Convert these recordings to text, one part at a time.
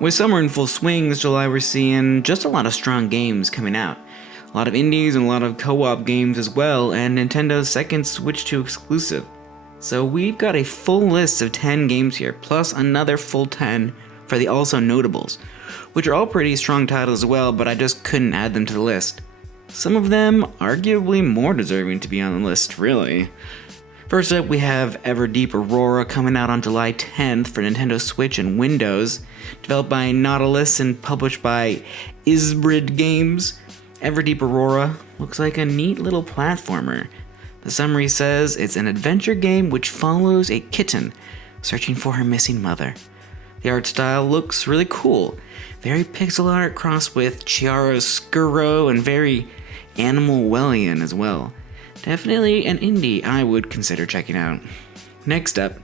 With summer in full swing this July, we're seeing just a lot of strong games coming out. A lot of indies and a lot of co-op games as well, and Nintendo's second Switch 2 exclusive. So we've got a full list of 10 games here, plus another full 10 for the also notables, which are all pretty strong titles as well, but I just couldn't add them to the list. Some of them arguably more deserving to be on the list, really. First up, we have Everdeep Aurora coming out on July 10th for Nintendo Switch and Windows, developed by Nautilus and published by Isbrid Games. Everdeep Aurora looks like a neat little platformer. The summary says it's an adventure game which follows a kitten searching for her missing mother. The art style looks really cool, very pixel art crossed with chiaroscuro and very Animal-Wellian as well. Definitely an indie I would consider checking out. Next up,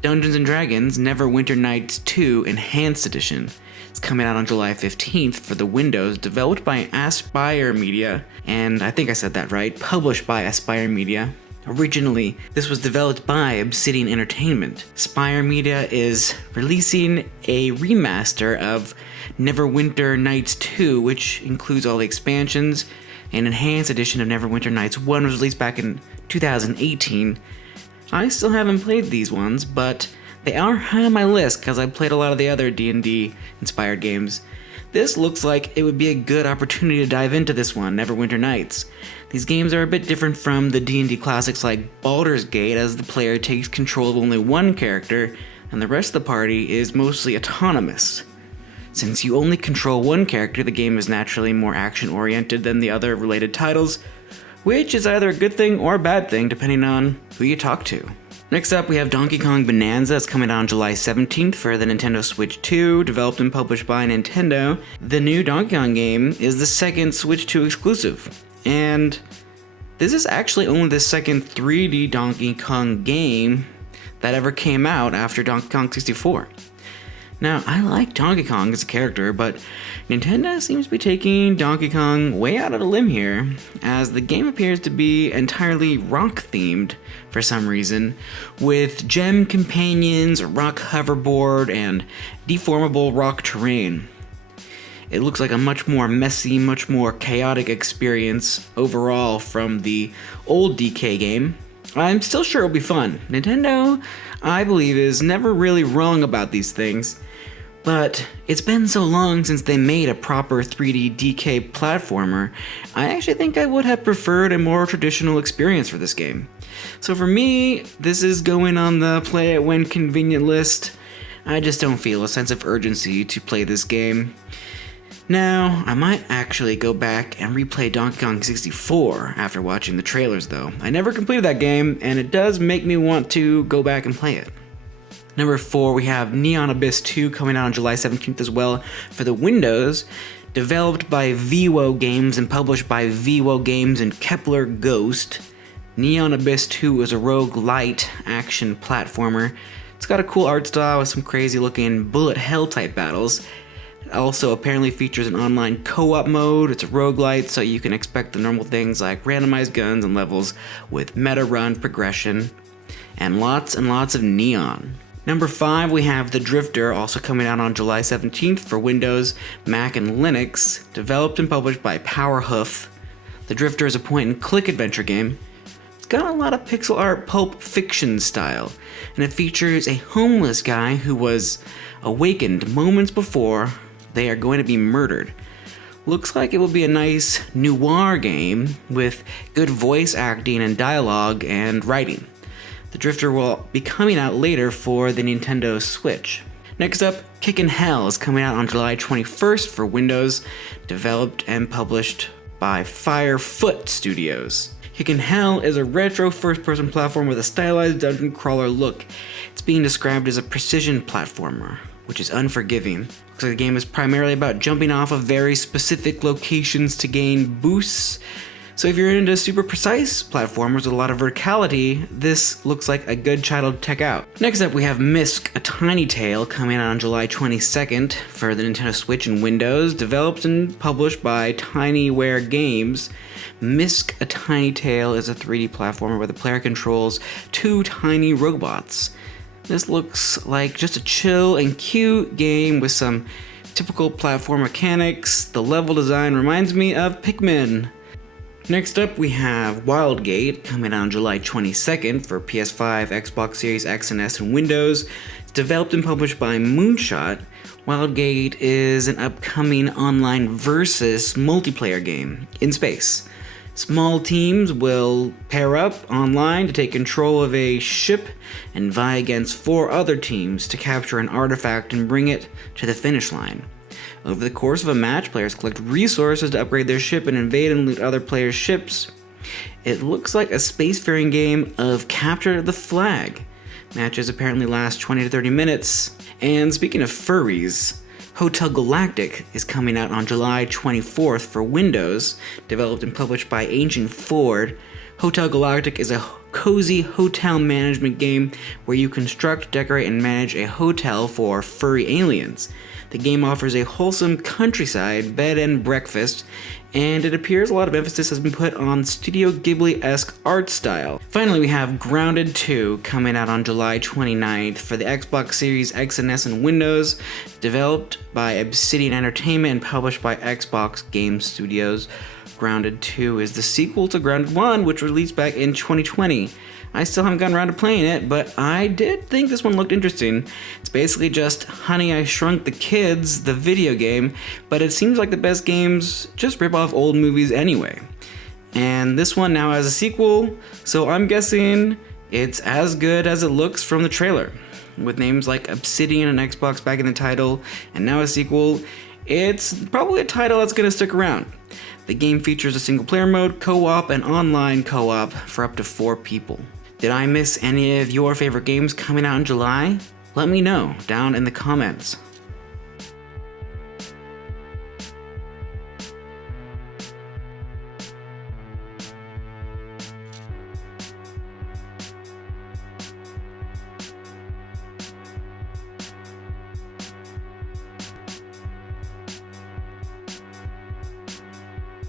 Dungeons & Dragons Neverwinter Nights 2 Enhanced Edition. It's coming out on July 15th for the Windows, developed by Aspyr Media, and I think I said that right, published by Aspyr Media. Originally, this was developed by Obsidian Entertainment. Aspyr Media is releasing a remaster of Neverwinter Nights 2, which includes all the expansions. An enhanced edition of Neverwinter Nights 1 was released back in 2018. I still haven't played these ones, but they are high on my list because I played a lot of the other D&D inspired games. This looks like it would be a good opportunity to dive into this one, Neverwinter Nights. These games are a bit different from the D&D classics like Baldur's Gate, as the player takes control of only one character and the rest of the party is mostly autonomous. Since you only control one character, the game is naturally more action-oriented than the other related titles, which is either a good thing or a bad thing depending on who you talk to. Next up, we have Donkey Kong Bananza. It's coming out on July 17th for the Nintendo Switch 2, developed and published by Nintendo. The new Donkey Kong game is the second Switch 2 exclusive, and this is actually only the second 3D Donkey Kong game that ever came out after Donkey Kong 64. Now, I like Donkey Kong as a character, but Nintendo seems to be taking Donkey Kong way out of a limb here, as the game appears to be entirely rock-themed for some reason, with gem companions, a rock hoverboard, and deformable rock terrain. It looks like a much more messy, much more chaotic experience overall from the old DK game. I'm still sure it'll be fun. Nintendo, I believe, is never really wrong about these things. But it's been so long since they made a proper 3D DK platformer, I actually think I would have preferred a more traditional experience for this game. So for me, this is going on the play it when convenient list. I just don't feel a sense of urgency to play this game. Now, I might actually go back and replay Donkey Kong 64 after watching the trailers though. I never completed that game, and it does make me want to go back and play it. Number 4, we have Neon Abyss 2 coming out on July 17th as well for the Windows, developed by Viwo Games and published by Viwo Games and Kepler Ghost. Neon Abyss 2 is a rogue-lite action platformer. It's got a cool art style with some crazy looking bullet hell type battles. It also apparently features an online co-op mode. It's a roguelite, so you can expect the normal things like randomized guns and levels with meta run progression and lots of neon. Number 5, we have The Drifter, also coming out on July 17th for Windows, Mac, and Linux, developed and published by Powerhoof. The Drifter is a point-and-click adventure game. It's got a lot of pixel art pulp fiction style, and it features a homeless guy who was awakened moments before they are going to be murdered. Looks like it will be a nice noir game with good voice acting and dialogue and writing. The Drifter will be coming out later for the Nintendo Switch. Next up, Kickin' Hell is coming out on July 21st for Windows, developed and published by Firefoot Studios. Kickin' Hell is a retro first-person platform with a stylized dungeon crawler look. It's being described as a precision platformer, which is unforgiving. Looks like the game is primarily about jumping off of very specific locations to gain boosts. So if you're into super precise platformers with a lot of verticality, this looks like a good title to check out. Next up, we have Mysk, a Tiny Tale, coming out on July 22nd for the Nintendo Switch and Windows, developed and published by Tinyware Games. Mysk, a Tiny Tale is a 3D platformer where the player controls 2 tiny robots. This looks like just a chill and cute game with some typical platform mechanics. The level design reminds me of Pikmin. Next up, we have Wildgate, coming out on July 22nd for PS5, Xbox Series X and S, and Windows. It's developed and published by Moonshot. Wildgate is an upcoming online versus multiplayer game in space. Small teams will pair up online to take control of a ship and vie against 4 other teams to capture an artifact and bring it to the finish line. Over the course of a match, players collect resources to upgrade their ship and invade and loot other players' ships. It looks like a spacefaring game of capture the flag. Matches apparently last 20 to 30 minutes. And speaking of furries, Hotel Galactic is coming out on July 24th for Windows, developed and published by Ancient Ford. Hotel Galactic is a cozy hotel management game where you construct, decorate, and manage a hotel for furry aliens. The game offers a wholesome countryside bed and breakfast, and it appears a lot of emphasis has been put on Studio Ghibli-esque art style. Finally, we have Grounded 2 coming out on July 29th for the Xbox Series X and S and Windows, developed by Obsidian Entertainment and published by Xbox Game Studios. Grounded 2 is the sequel to Grounded 1, which was released back in 2020. I still haven't gotten around to playing it, but I did think this one looked interesting. It's basically just Honey, I Shrunk the Kids, the video game, but it seems like the best games just rip off old movies anyway. And this one now has a sequel, so I'm guessing it's as good as it looks from the trailer. With names like Obsidian and Xbox back in the title, and now a sequel, it's probably a title that's gonna stick around. The game features a single player mode, co-op, and online co-op for up to 4 people. Did I miss any of your favorite games coming out in July? Let me know down in the comments.